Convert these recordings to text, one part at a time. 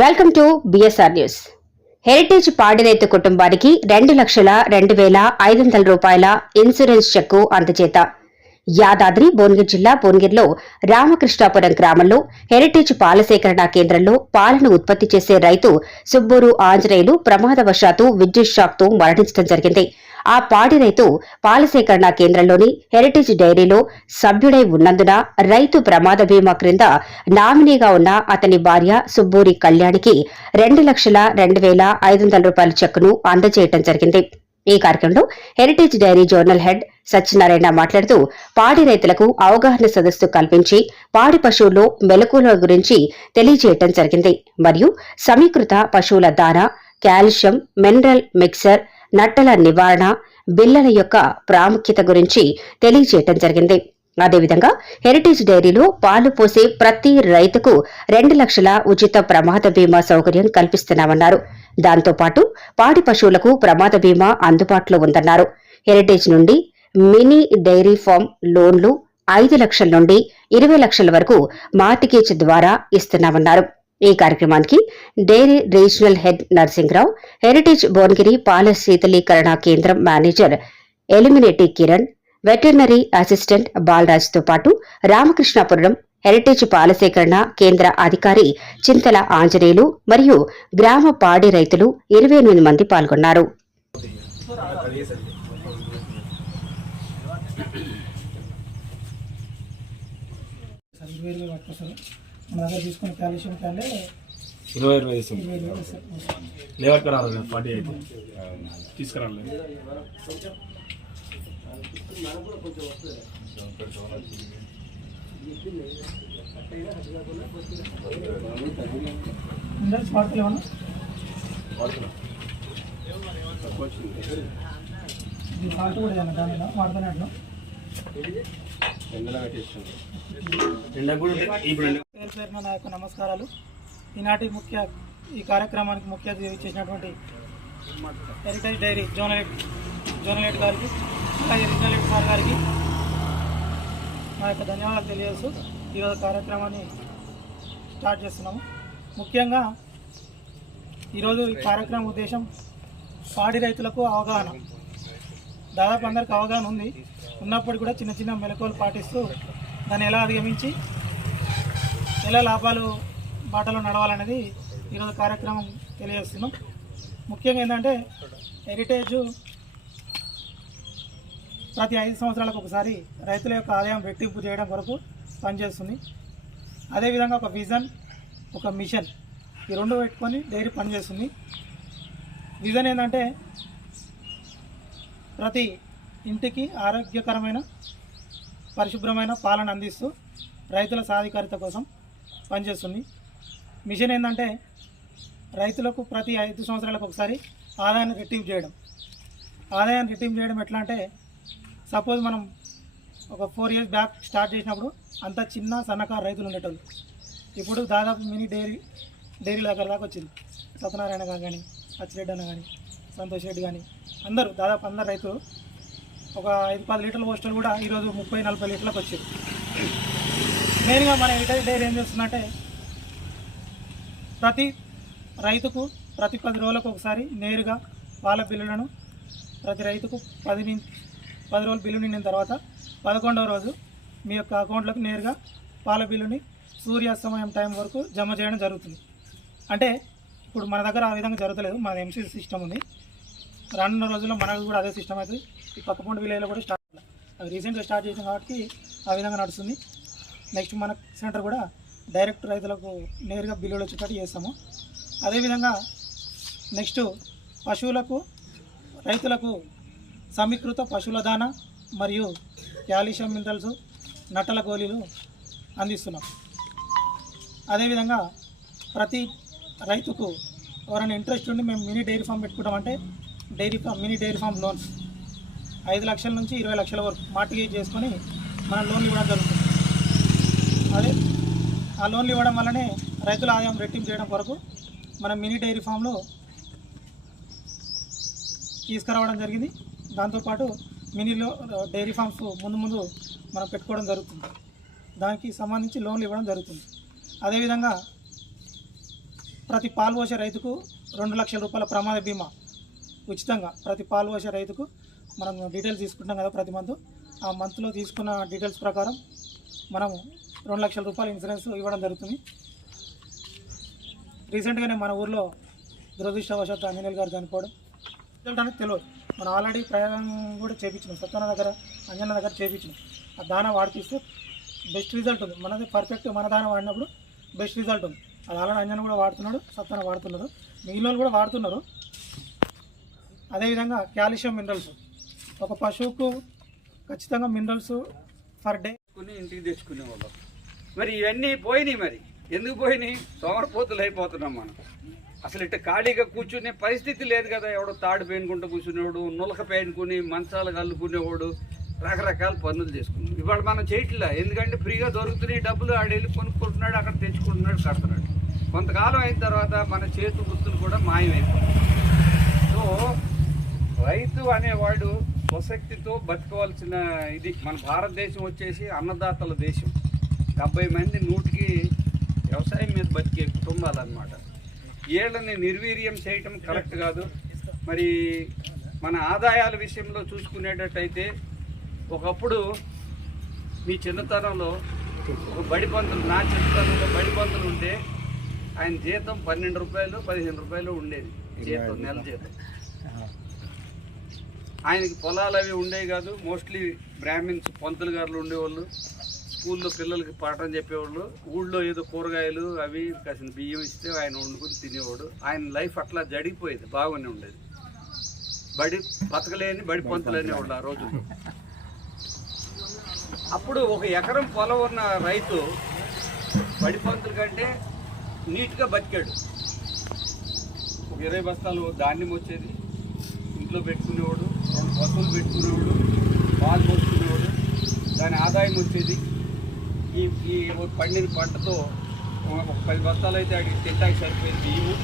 Welcome to BSR news Heritage పాడి రైతు కుటుంబానికి రెండు లక్షల రెండు వేల ఐదు వందల రూపాయల ఇన్సూరెన్స్ చెక్కు అందజేత. యాదాద్రి భువనగిరి జిల్లా భువనగిరిలో రామకృష్ణాపురం గ్రామంలో హెరిటేజ్ పాల సేకరణ కేంద్రంలో పాలను ఉత్పత్తి చేసే రైతు సుబ్బూరు ఆంజనేయులు ప్రమాదవశాత్తు విద్యుత్ షాక్తో మరణించడం జరిగింది. ఆ పాడి రైతు పాలసేకరణ కేంద్రంలోని హెరిటేజ్ డైరీలో సభ్యుడై ఉన్నందున రైతు ప్రమాద బీమా క్రింద నామినీగా ఉన్న అతని భార్య సుబ్బూరి కళ్యాణికి రెండు లక్షల రెండు వేల ఐదు వందల రూపాయల చెక్కును అందజేయడం జరిగింది. ఈ కార్యక్రమంలో Heritage dairy zonal head Satyanarayana మాట్లాడుతూ పాడి రైతులకు అవగాహన సదస్సు కల్పించి పాడి పశువుల్లో మెలకువల గురించి తెలియజేయటం జరిగింది. మరియు సమీకృత పశువుల దాన కాల్షియం మినరల్ మిక్సర్ నట్టల నివారణ బిల్లల యొక్క ప్రాముఖ్యత గురించి తెలియజేయటం జరిగింది. అదేవిధంగా హెరిటేజ్ డైరీలో పాలు పోసే ప్రతి రైతుకు రెండు లక్షల ఉచిత ప్రమాద బీమా సౌకర్యం కల్పిస్తున్నామన్నారు. దాంతోపాటు పాడి పశువులకు ప్రమాద బీమా అందుబాటులో ఉందన్నారు. హెరిటేజ్ నుండి మినీ డైరీ ఫామ్ లోన్లు ఐదు లక్షల నుండి ఇరవై లక్షల వరకు మార్టిగేజ్ ద్వారా ఇస్తున్నామన్నారు. ఈ కార్యక్రమానికి dairy regional head Narsingrao Heritage Bhuvanagiri పాల శీతలీకరణ కేంద్రం manager Elimineti Kiran veterinary assistant బాలరాజ్తో పాటు రామకృష్ణాపురం హెరిటేజ్ పాలసేకరణ కేంద్ర అధికారి చింతల ఆంజనేయులు మరియు గ్రామ పాడి రైతులు ఇరవై ఎనిమిది మంది పాల్గొన్నారు. మన దగ్గర తీసుకున్న కాల్షియం కాలే. ఇరవై ఇరవై వేసాం లేవట్కి రావాలి పార్టీ అయితే తీసుకురాలి అందరూ స్మార్ట్ ఏమన్నా? ఇది సాల్ట్ కూడా ఏమన్నా దాని పేరు పేరున నా యొక్క నమస్కారాలు. ఈనాటి ముఖ్య ఈ కార్యక్రమానికి ముఖ్య అతిథి చేసినటువంటి Heritage dairy zonal head zonal గారికి అలాగే రీజనల్ సార్ గారికి నా యొక్క ధన్యవాదాలు తెలియజేస్తూ ఈరోజు కార్యక్రమాన్ని స్టార్ట్ చేస్తున్నాము. ముఖ్యంగా ఈరోజు ఈ కార్యక్రమం ఉద్దేశం పాడి రైతులకు అవగాహన. దాదాపు అందరికి అవగాహన ఉంది. ఉన్నప్పుడు కూడా చిన్న చిన్న మెలకువలు పాటిస్తూ దాన్ని ఎలా అధిగమించి ఎలా లాభాలు బాటలో నడవాలనేది ఈరోజు కార్యక్రమం తెలియజేస్తున్నాం. ముఖ్యంగా ఏంటంటే హెరిటేజ్ ప్రతి ఐదు సంవత్సరాలకు ఒకసారి రైతుల యొక్క ఆదాయం రెట్టింపు చేయడం కొరకు పనిచేస్తుంది. అదేవిధంగా ఒక విజన్ ఒక మిషన్ ఈ రెండు పెట్టుకొని డైరీ పనిచేస్తుంది. విజన్ ఏంటంటే ప్రతి ఇంటికి ఆరోగ్యకరమైన పరిశుభ్రమైన పాలన అందిస్తూ రైతుల సాధికారిత కోసం పనిచేస్తుంది. మిషన్ ఏంటంటే రైతులకు ప్రతి ఐదు సంవత్సరాలకు ఒకసారి ఆదాయాన్ని రెట్టింపు చేయడం. ఆదాయాన్ని రెట్టింపు చేయడం ఎట్లా అంటే సపోజ్ మనం ఒక ఫోర్ ఇయర్స్ బ్యాక్ స్టార్ట్ చేసినప్పుడు అంత చిన్న సన్నకారు రైతులు ఉండేటోళ్ళు. ఇప్పుడు దాదాపు మినీ డైరీ డైరీ దగ్గర దాకా వచ్చింది. సత్యనారాయణ గారు కానీ అచ్చిరెడ్డి అన్న కానీ సంతోష్ రెడ్డి కానీ అందరూ దాదాపు అందరు రైతులు ఒక ఐదు పది లీటర్ల పోస్టర్ కూడా ఈరోజు ముప్పై నలభై లీటర్లకు వచ్చింది మెయిన్గా మన ఏంటంటే డైరీ ఏం చేస్తుందంటే ప్రతి రైతుకు ప్రతి పది రోజులకు ఒకసారి నేరుగా పాల బిల్లులను ప్రతి రైతుకు పది పది రోజులు బిల్లు నిండిన తర్వాత పదకొండవ రోజు మీ యొక్క అకౌంట్లకు నేరుగా పాల బిల్లుని సూర్యాస్తమయం టైం వరకు జమ చేయడం జరుగుతుంది. అంటే ఇప్పుడు మన దగ్గర ఆ విధంగా జరగలేదు మన ఎంసీ సిస్టమ్ ఉంది. రానున్న రోజుల్లో మనకు కూడా అదే సిస్టమ్ అవుతుంది ఈ పక్కపొండి విలేజ్లో కూడా స్టార్ట్ అది రీసెంట్గా స్టార్ట్ చేసాం కాబట్టి ఆ విధంగా నడుస్తుంది. నెక్స్ట్ మన సెంటర్ కూడా డైరెక్ట్ రైతులకు నేరుగా బిల్లులు వచ్చేటట్టు చేస్తాము. అదేవిధంగా నెక్స్ట్ పశువులకు రైతులకు సమీకృత పశువుల దాన మరియు క్యాల్షియం మినరల్స్ నట్టల గోళీలు అందిస్తున్నాం. అదేవిధంగా ప్రతి రైతుకు ఎవరైనా ఇంట్రెస్ట్ ఉండి మేము mini dairy farm పెట్టుకుంటామంటే dairy farm mini dairy farm loans ఐదు లక్షల నుంచి ఇరవై లక్షల వరకు మార్టిగేజ్ చేసుకొని మనం లోన్లు ఇవ్వడం జరుగుతుంది. అదే ఆ లోన్లు ఇవ్వడం వల్లనే రైతుల ఆదాయం రెట్టింపు చేయడం కొరకు మనం మినీ డైరీ ఫామ్లో తీసుకురావడం జరిగింది. దాంతోపాటు మినీలో డైరీ ఫామ్స్ ముందు ముందు మనం పెట్టుకోవడం జరుగుతుంది. దానికి సంబంధించి లోన్లు ఇవ్వడం జరుగుతుంది. అదేవిధంగా ప్రతి పాలు పోసే రైతుకు రెండు లక్షల రూపాయల ప్రమాద బీమా. ఉచితంగా ప్రతి పాలు పోసే రైతుకు మనం డీటెయిల్స్ తీసుకుంటాం కదా ప్రతి మంత్. ఆ మంత్లో తీసుకున్న డీటెయిల్స్ ప్రకారం మనము రెండు లక్షల రూపాయల ఇన్సూరెన్స్ ఇవ్వడం జరుగుతుంది. రీసెంట్గానే మన ఊర్లో దురదృష్టవశాత్తు ఆంజనేయులు గారు చనిపోవడం. రిజల్ట్ అనేది తెలియదు. మనం ఆల్రెడీ ప్రయాణం కూడా చేయించినాం సత్యన దగ్గర అంజన దగ్గర చేయించినాం ఆ దాన వాడిపిస్తే బెస్ట్ రిజల్ట్ ఉంది. మనది పర్ఫెక్ట్ మన దాన వాడినప్పుడు బెస్ట్ రిజల్ట్ ఉంది. అది ఆల్రెడీ అంజన కూడా వాడుతున్నాడు సత్యన వాడుతున్నారు మిగిలిన కూడా వాడుతున్నారు. అదేవిధంగా కాల్షియం మినరల్స్. ఒక పశువుకు ఖచ్చితంగా మినరల్స్ పర్ డే. ఇంటికి ఇంటికి తెచ్చుకునేవాళ్ళం. మరి ఇవన్నీ పోయినాయి మరి. ఎందుకు పోయినాయి? సోమరపోతులు అయిపోతున్నాం మనం. అసలు ఇట్ట ఖాళీగా కూర్చునే పరిస్థితి లేదు కదా. ఎవడో తాడు పేనుకుంటూ కూర్చునేవాడు నులక పేనుకుని మంచాలు కల్లుకునేవాడు రకరకాల పనులు చేసుకున్నాం. ఇవాళ మనం చేయట్లే. ఎందుకంటే ఫ్రీగా దొరుకుతున్నాయి డబ్బులు. ఆడ వెళ్ళి కొనుక్కుంటున్నాడు అక్కడ తెచ్చుకుంటున్నాడు కడుతున్నాడు. కొంతకాలం అయిన తర్వాత మన చేతి గుర్తులు కూడా మాయమైపోతాయి. సో రైతు అనేవాడు స్వశక్తితో బతకవలసిన ఇది. మన భారతదేశం వచ్చేసి అన్నదాతల దేశం. డెబ్బై మంది నూటికి వ్యవసాయం మీద బతికే కుటుంబాలు అనమాట వీళ్ళని నిర్వీర్యం చేయటం కరెక్ట్ కాదు. మరి మన ఆదాయాల విషయంలో చూసుకునేటట్టయితే ఒకప్పుడు మీ చిన్నతనంలో ఒక బడి పంతులు నా చిన్నతనంలో బడి పంతులు ఉంటే ఆయన జీతం పన్నెండు రూపాయలు పదిహేను రూపాయలు ఉండేది. జీతం నెల జీతం. ఆయనకి పొలాలు అవి ఉండేవి కాదు. మోస్ట్లీ బ్రాహ్మిన్స్ పంతులు గారులు ఉండేవాళ్ళు. స్కూల్లో పిల్లలకి పాఠం చెప్పేవాళ్ళు. ఊళ్ళో ఏదో కూరగాయలు అవి కాసిన బియ్యం ఇస్తే ఆయన వండుకుని తినేవాడు. ఆయన లైఫ్ అట్లా జడిగిపోయేది బాగానే ఉండేది. బడి బతకలేని బడి పంతులు. అనేవాళ్ళు ఆ రోజుల్లో. అప్పుడు ఒక ఎకరం పొలం ఉన్న రైతు బడి పంతుల కంటే నీట్గా బతికాడు. ఒక ఇరవై బస్తాలు ధాన్యం వచ్చేది. ఇంట్లో పెట్టుకునేవాడు. రెండు పెట్టుకునేవాడు పాలు పోసుకునేవాడు దాని ఆదాయం వచ్చేది. ఈ ఈ పండిన పంటతో ఒక పది బస్తాలు అయితే అడిగి తింటాకి సరిపోయేది బియ్యము.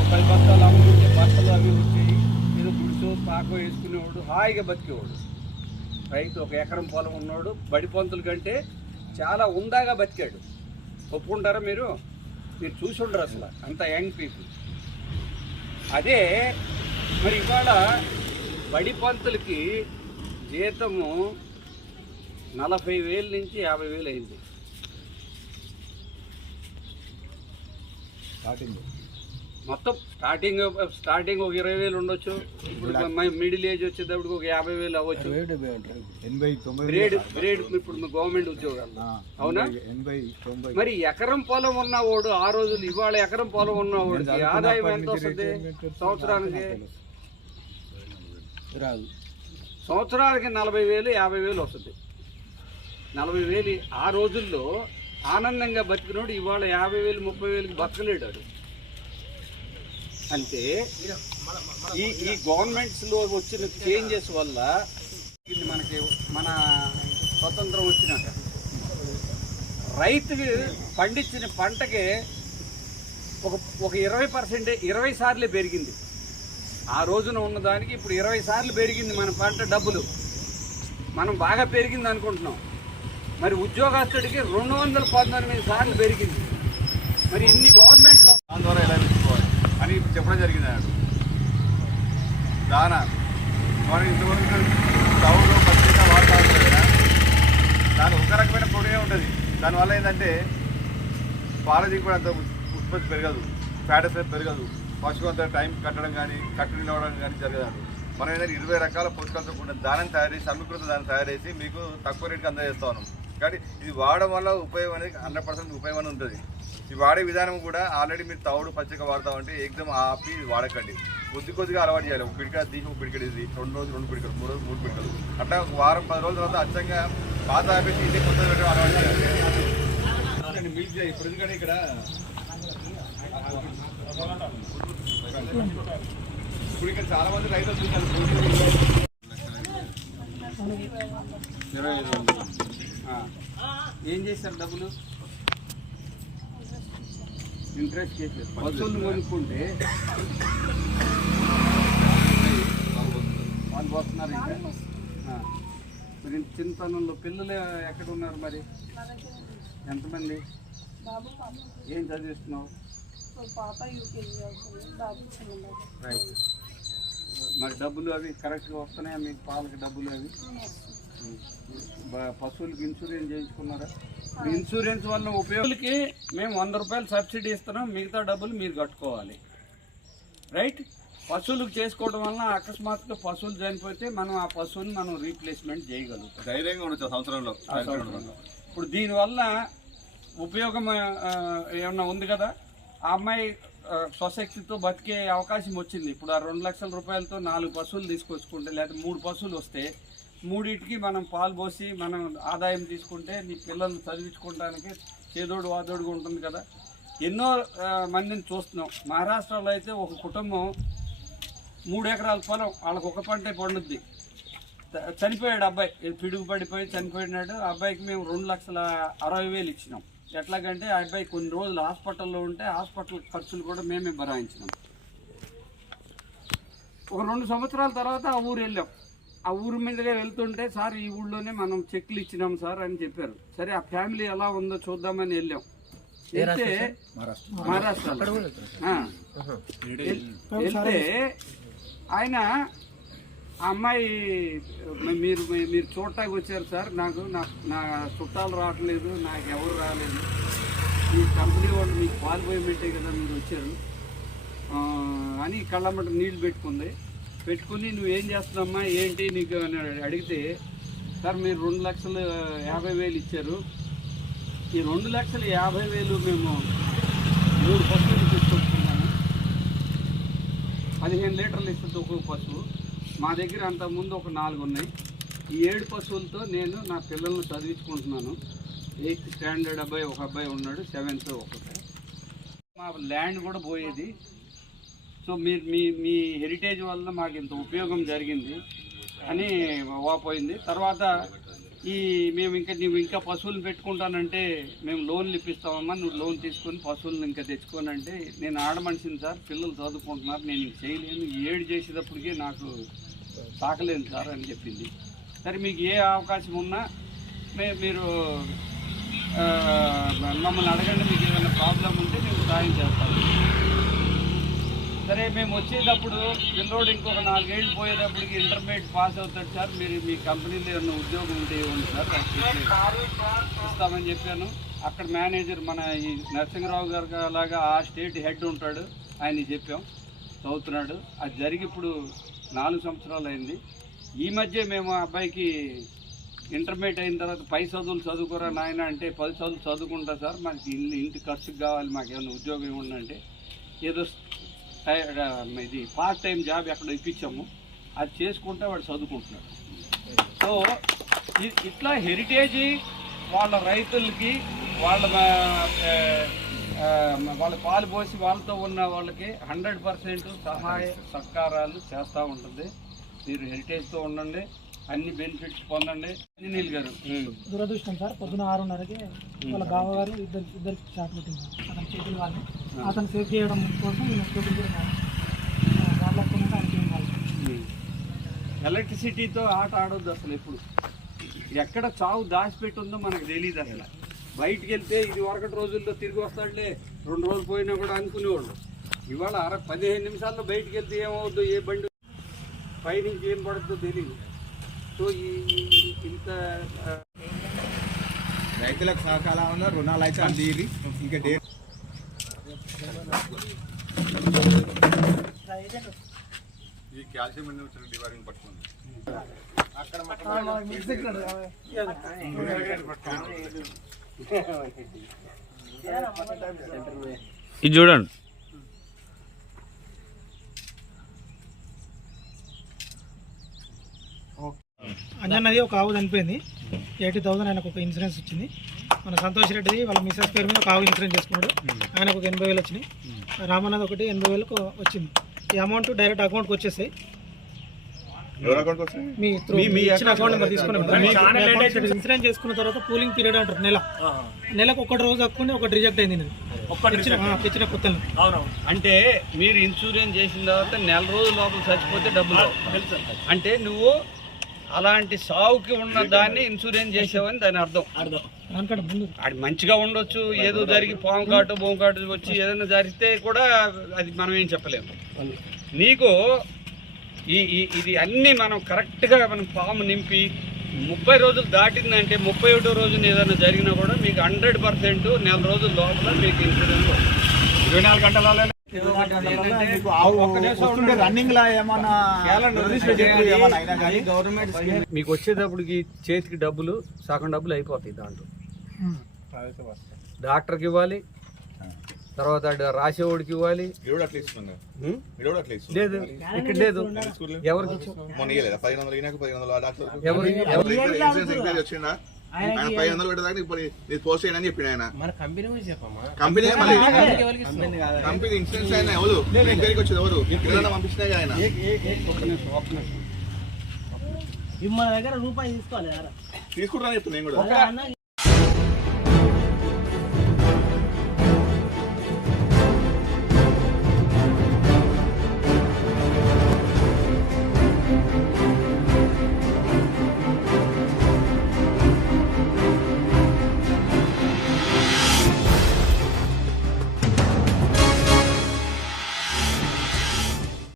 ఒక పది బస్తాలు అమ్ముకుంటే బస్తాలు అవి వచ్చేవి. ఏదో గుడిసో పాకో వేసుకునేవాడు హాయిగా బతికేవాడు. రైతు ఒక ఎకరం పొలం ఉన్నాడు బడిపంతుల కంటే చాలా ఉందాగా బతికాడు. ఒప్పుకుంటారా మీరు? మీరు చూసి ఉండరు అసలు అంత యంగ్ పీపుల్. అదే మరి ఇవాళ బడి పంతులకి జీతము నలభై వేల నుంచి యాభై వేలు అయింది. మొత్తం స్టార్టింగ్ స్టార్టింగ్ ఒక ఇరవై వేలు ఉండొచ్చు. ఇప్పుడు మిడిల్ ఏజ్ వచ్చేటప్పుడు ఒక యాభై వేలు అవ్వచ్చు. గ్రేడ్ గ్రేడ్ ఇప్పుడు గవర్నమెంట్ ఉద్యోగాలు. అవునా? మరి ఎకరం పొలం ఉన్నవాడు ఆ రోజులు ఇవాళ ఎకరం పొలం ఉన్నవాడికి ఆదాయం ఎంత వస్తుంది? సంవత్సరానికి? రాదు. సంవత్సరానికి నలభై వేలు యాభై వేలు వస్తుంది. నలభై వేలు ఆ రోజుల్లో ఆనందంగా బతికినోడు ఇవాళ యాభై వేలు ముప్పై వేలకి బతకలేడు అంటే ఈ ఈ గవర్నమెంట్స్లో వచ్చిన చేంజెస్ వల్ల ఇది మనకి మన స్వతంత్రం వచ్చినాక రైతుకి పండించిన పంటకి ఒక ఒక ఇరవై పర్సెంటే ఇరవై సార్లే పెరిగింది. ఆ రోజున ఉన్నదానికి ఇప్పుడు ఇరవై సార్లు పెరిగింది మన పంట డబ్బులు. మనం బాగా పెరిగింది అనుకుంటున్నాం. మరి ఉద్యోగస్తుడికి రెండు వందల పంతొమ్మిది సార్లు పెరిగింది. మరి ఇన్ని గవర్నమెంట్లో దాని ద్వారా ఎలా పెంచుకోవాలి అని చెప్పడం జరిగింది ఆయన. దానా? మరి ఇంతవరకు టౌన్లో పత్రిక వాడుతూ కదా? దాని ఒక రకమైన పొడిగా ఉంటుంది. దానివల్ల ఏంటంటే పాల దిగుబడి అంత ఉత్పత్తి పెరగదు. ఫ్యాట్ పెరగదు. పశువు అంత టైం కట్టడం కానీ కట్టు నిలవడం కానీ జరగదు. మనం ఏంటంటే ఇరవై రకాల పోషకాలతో కూడిన దానం తయారు చేసి సమీకృత దాన్ని తయారు చేసి మీకు తక్కువ రేటుకి అందజేస్తాను కానీ ఇది వాడడం వల్ల ఉపయోగం అనేది హండ్రెడ్ పర్సెంట్ ఉపయోగం అనేది ఉంటుంది. ఈ వాడే విధానం కూడా ఆల్రెడీ మీరు తవుడు పచ్చిక వాడతామంటే ఎగ్జామ్ ఆపి వాడకండి. కొద్ది కొద్దిగా అలవాటు చేయాలి. ఒక పిడిక దీని ఒక పిడికడ ఇది రెండు రోజులు రెండు పిడికలు మూడు రోజులు మూడు పిడికలు అట్లా ఒక వారం పది రోజుల తర్వాత అచ్చంగా పాత ఆపేసి ఇది కొత్త పెట్టడం అలవాటు చేయాలి. మిల్క్ ఇప్పుడు ఎందుకంటే ఇక్కడ ఇప్పుడు ఇక్కడ చాలా మంది రైతులు చూశారు ఇరవై ఐదు వందలు. ఆ. ఏం చేస్తారు డబ్బులు ఇంట్రెస్ట్ చేశారు పశువులు కొనుక్కుంటే వాళ్ళు పోతున్నారు ఇంకా. మరి ఇంత చిన్నతనంలో పిల్లలు ఎక్కడ ఉన్నారు మరి ఎంతమంది ఏం చదివిస్తున్నావు పాప బాబు మరి డబ్బులు అవి కరెక్ట్గా వస్తున్నాయా? మీకు పాలకి డబ్బులు అవి? పశువులకి ఇన్సూరెన్స్ చేయించుకున్నారా? ఇన్సూరెన్స్ వల్ల ఉపయోగాలకి మేము వంద రూపాయలు సబ్సిడీ ఇస్తున్నాం. మిగతా డబ్బులు మీరు కట్టుకోవాలి. రైట్ పశువులకు చేసుకోవడం వల్ల అకస్మాత్తుగా పశువులు చనిపోతే మనం ఆ పశువుని మనం రీప్లేస్మెంట్ చేయగలుగుతాం. ధైర్యంగా ఉండొచ్చు సంవత్సరంలో. ఇప్పుడు దీనివల్ల ఉపయోగం ఏమన్నా ఉంది కదా? ఆ అమ్మాయి స్వశక్తితో బతికే అవకాశం వచ్చింది. ఇప్పుడు ఆ రెండు లక్షల రూపాయలతో నాలుగు పశువులు తీసుకొచ్చుకుంటే లేదా మూడు పశువులు వస్తే మూడింటికి మనం పాలు పోసి మనం ఆదాయం తీసుకుంటే నీ పిల్లల్ని చదివించుకోవడానికి చేదోడు వాదోడుగా ఉంటుంది కదా. ఎన్నో మందిని చూస్తున్నాం. మహారాష్ట్రలో అయితే ఒక కుటుంబం మూడు ఎకరాల పొలం వాళ్ళకి ఒక పంటే పండుద్ది. చనిపోయాడు అబ్బాయి. పిడుగు పడిపోయి చనిపోయినాడు. అబ్బాయికి మేము రెండు లక్షల అరవై వేలు ఇచ్చినాం. ఎట్లాగంటే ఆ అబ్బాయి కొన్ని రోజులు హాస్పిటల్లో ఉంటే హాస్పిటల్ ఖర్చులు కూడా మేమే భరాయించినాం ఒక రెండు సంవత్సరాల తర్వాత ఆ ఊరు వెళ్ళాం. ఆ ఊరు మీదుగా వెళ్తుంటే సార్ ఈ ఊళ్ళోనే మనం చెక్లు ఇచ్చినాం సార్ అని చెప్పారు. సరే ఆ ఫ్యామిలీ ఎలా ఉందో చూద్దామని వెళ్ళాం. వెళ్తే. వెల్- వెళ్తే ఆయన ఆ అమ్మాయి మీరు మీరు చూడటానికి వచ్చారు సార్. నాకు నా నా చుట్టాలు రావట్లేదు నాకు ఎవరు రాలేదు. మీ కంపెనీ వాళ్ళు మీకు పాల్పోయమంటే కదా మీరు వచ్చారు. అని కళ్ళమ్మట నీళ్ళు పెట్టుకుంది. పెట్టుకుని నువ్వు ఏం చేస్తున్నామ్మా ఏంటి నీకు అని అడిగితే సార్ మీరు రెండు లక్షలు యాభై వేలు ఇచ్చారు. ఈ రెండు లక్షల యాభై వేలు మేము మూడు పశువులు తీసుకొచ్చుకున్నాము పదిహేను లీటర్లు ఇస్తుంది ఒక్కొక్క పశువు మా దగ్గర అంత ముందు ఒక నాలుగు ఉన్నాయి. ఈ ఏడు పశువులతో నేను నా పిల్లల్ని చదివించుకుంటున్నాను. ఎయిత్ స్టాండర్డ్ అబ్బాయి ఒక అబ్బాయి ఉన్నాడు సెవెంత్ ఒకటి. మా ల్యాండ్ కూడా పోయేది. సో మీరు మీ మీ హెరిటేజ్ వల్ల మాకు ఇంత ఉపయోగం జరిగింది. అని వాపోయింది. తర్వాత ఈ మేము ఇంకా నువ్వు ఇంకా పశువులు పెట్టుకుంటానంటే మేము లోన్లు ఇప్పిస్తామమ్మా నువ్వు లోన్ తీసుకొని పశువులను ఇంకా తెచ్చుకోనంటే నేను ఆడ మనిషిని సార్ పిల్లలు చదువుకుంటున్నారు నేను ఇంక చేయలేను. ఏడు చేసేటప్పటికే నాకు తాకలేను సార్ అని చెప్పింది. సరే మీకు ఏ అవకాశం ఉన్నా మే మీరు మమ్మల్ని అడగండి మీకు ఏమైనా ప్రాబ్లం ఉంటే మేము సాయం చేస్తాము సరే మేము వచ్చేటప్పుడు పిల్లోడు ఇంకొక నాలుగేళ్ళు పోయేటప్పటికి ఇంటర్మీడియట్ పాస్ అవుతాడు సార్. మీరు మీ కంపెనీలో ఏమైనా ఉద్యోగం ఉంటే ఇవ్వండి సార్. ఇస్తామని చెప్పాను. అక్కడ మేనేజర్ మన ఈ నరసింహరావు గారు లాగా ఆ స్టేట్ హెడ్ ఉంటాడు. ఆయన చెప్పాం. చదువుతున్నాడు. అది జరిగి ఇప్పుడు నాలుగు సంవత్సరాలు అయింది. ఈ మధ్య మేము ఆ అబ్బాయికి ఇంటర్మీడియట్ అయిన తర్వాత పై చదువులు చదువుకోరా నాయన అంటే పది చదువులు చదువుకుంటా సార్. మాకు ఇల్లు ఇంటి ఖర్చుకు కావాలి మాకు ఏమైనా ఉద్యోగం ఇవ్వండి అంటే ఏదో ఇది పార్ట్ టైం జాబ్ ఎక్కడ ఇప్పించాము. అది చేసుకుంటే వాడు చదువుకుంటున్నాడు. సో ఇ- ఇట్లా హెరిటేజ్ వాళ్ళ రైతులకి వాళ్ళ వాళ్ళ పాలు పోసి వాళ్ళతో ఉన్న వాళ్ళకి హండ్రెడ్ పర్సెంట్ సహాయ సత్కారాలు చేస్తూ ఉంటుంది. మీరు హెరిటేజ్తో ఉండండి. అన్ని బెనిఫిట్స్ పొందండి. నీల్ గారు. దురదృష్టం సార్ పొద్దున ఆరున్నరకి వాళ్ళ బావగారు ఇద్దరు ఇద్దరికి షాట్ పెట్టింది అతని చేతులు వాళ్ళు. అతను సేఫ్ చేయడం కోసం నేను. ఎలక్ట్రిసిటీతో ఆట ఆడొద్దు అసలు ఎప్పుడు. ఎక్కడ చావు దాచిపెట్టి ఉందో మనకు తెలియదు అసలు. బయటికి వెళ్తే ఇది వరకటి రోజుల్లో తిరిగి వస్తాడులే. రెండు రోజులు పోయినా కూడా అనుకునేవాళ్ళు. ఇవాళ అర పదిహేను నిమిషాల్లో బయటికి వెళ్తే ఏమవుద్దో ఏ బండి పైనుంచి ఏం పడుతుందో తెలియదు సో ఈ ఇంత రైతులకు సహకాలంలో రుణాలు అయితే అందిరి ఇంకా డే ఈ కాల్షియం మినరల్స్ డివైడింగ్ పట్టుకోండి. ఇది చూడండి. అంజన్నది ఒక ఆవు చనిపోయింది. ఎయిటీ థౌసండ్ ఆయనకు ఒక ఇన్సూరెన్స్ వచ్చింది. మన సంతోష్ రెడ్డి వాళ్ళ మిసెస్ పేరు మీద ఒక ఆవు ఇన్సూరెన్స్ చేసుకున్నాడు. ఆయనకు ఒక ఎనభై వేలు వచ్చినాయి రామన్నది ఒకటి ఎనభై వేలకు వచ్చింది. ఈ అమౌంట్ డైరెక్ట్ అకౌంట్కి వచ్చేసాయి. మీ ఇచ్చిన అకౌంట్ నెంబర్ ఇన్సూరెన్స్ చేసుకున్న తర్వాత కూలింగ్ పీరియడ్ అంటారు. నెల. నెలకు ఒకటి రోజు హక్కుని ఒకటి రిజెక్ట్ అయింది నేను ఇచ్చిన కొత్తలు అంటే మీరు ఇన్సూరెన్స్ చేసిన తర్వాత నెల రోజుల లోపల చచ్చిపోతే డబ్బులు. అంటే నువ్వు అలాంటి సావుకి ఉన్న దాన్ని ఇన్సూరెన్స్ చేసావని దాని అర్థం. అది మంచిగా ఉండొచ్చు ఏదో జరిగి పాము కాటు బోము కాటు వచ్చి ఏదైనా జరిగితే కూడా అది మనం ఏం చెప్పలేము. నీకు ఈ ఇది అన్నీ మనం కరెక్ట్గా మనం పాము నింపి ముప్పై రోజులు దాటిందంటే ముప్పై ఒకటో రోజున ఏదైనా జరిగినా కూడా మీకు హండ్రెడ్ పర్సెంట్ నెల రోజుల లోపల మీకు ఇన్సూరెన్స్. ఇరవై నాలుగు గంటలలో వస్తుంటే రన్నింగ్ లా ఏమన్నా నిర్దిష్ట డేట్లు ఏమన్నా అయినా కానీ గవర్నమెంట్ మీకు వచ్చేటప్పటికి చేతికి డబ్బులు సగం డబ్బులు అయిపోతాయి దాంట్లో. డాక్టర్కి ఇవ్వాలి తర్వాత రాసేవాడికి ఇవ్వాలి. లేదు ఇక్కడ లేదు. ఎవరికి? వందలు పెట్టేదాకా ఇప్పుడు ఇది పోస్ట్ చేయని చెప్పిన ఆయన. మన కంపెనీ కంపెనీ మళ్ళీ కంపెనీ కాదు. కంపెనీ ఇన్సూరెన్స్ ఆయన ఎవరు? ఎంక్వైరీకి వచ్చేది ఎవరు? పిల్లలు పంపించినాయి ఆయన? ఒక్క నిమిషం, ఒక్క నిమిషం. మన దగ్గర రూపాయి తీసుకోవాలి చెప్తున్నా నేను కూడా.